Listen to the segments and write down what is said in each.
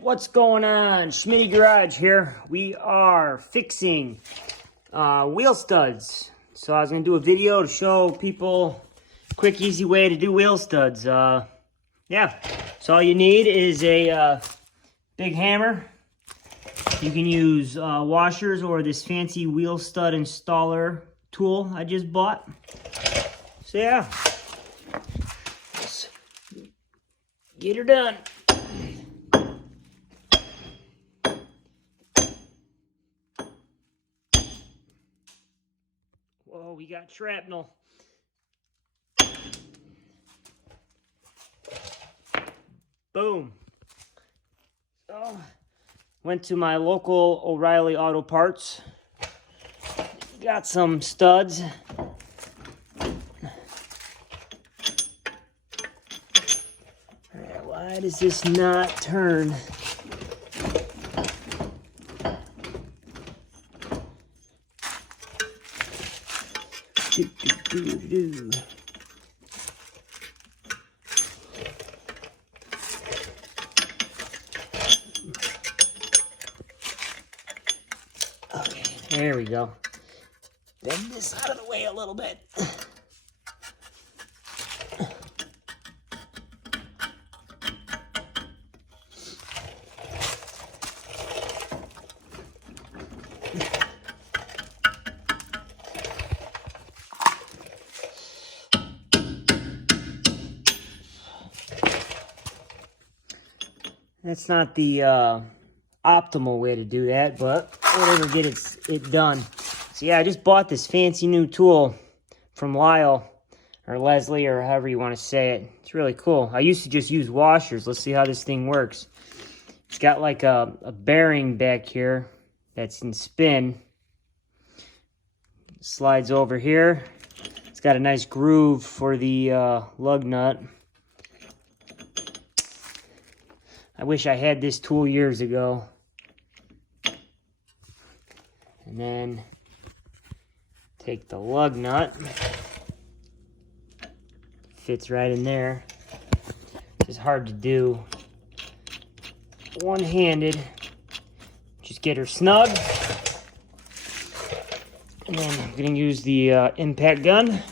What's going on? Schmitty Garage here. We are fixing wheel studs. So I was going to do a video to show people a quick, easy way to do wheel studs. Yeah, so all you need is a big hammer. You can use washers or this fancy wheel stud installer tool I just bought. So yeah, let's get her done. Whoa, we got shrapnel. Boom. So, went to my local O'Reilly Auto Parts. Got some studs. Alright, why does this not turn? Okay, there we go. Bend this out of the way a little bit. That's not the optimal way to do that, but whatever gets it done. So yeah, I just bought this fancy new tool from Lyle, or Leslie, or however you want to say it. It's really cool. I used to just use washers. Let's see how this thing works. It's got like a bearing back here that's in spin. Slides over here. It's got a nice groove for the lug nut. I wish I had this tool years ago. And then take the lug nut. Fits right in there. It's hard to do one-handed. Just get her snug. And then I'm gonna use the impact gun.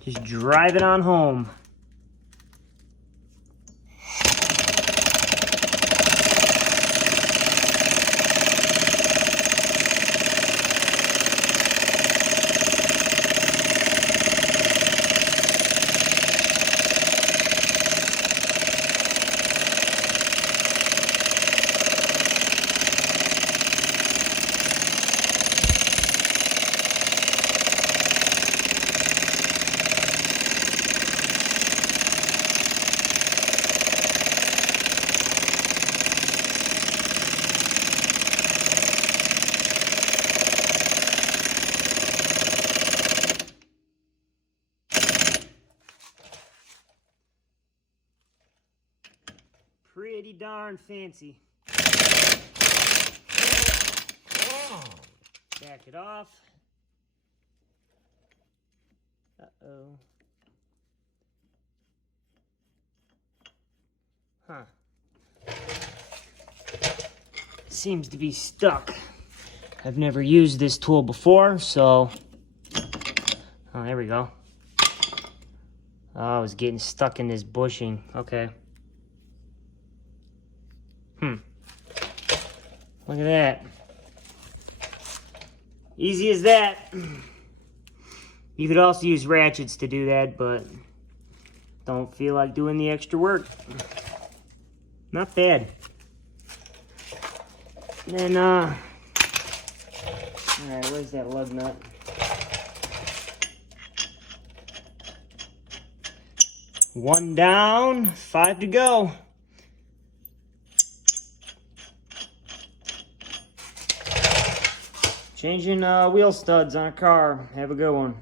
Just drive it on home. Pretty darn fancy. Back it off. Uh-oh. Huh. Seems to be stuck. I've never used this tool before, so... Oh, there we go. Oh, I was getting stuck in this bushing. Okay. Look at that. Easy as that. You could also use ratchets to do that, but don't feel like doing the extra work. Not bad. And then, alright, where's that lug nut? One down, 5 to go. Changing wheel studs on a car. Have a good one.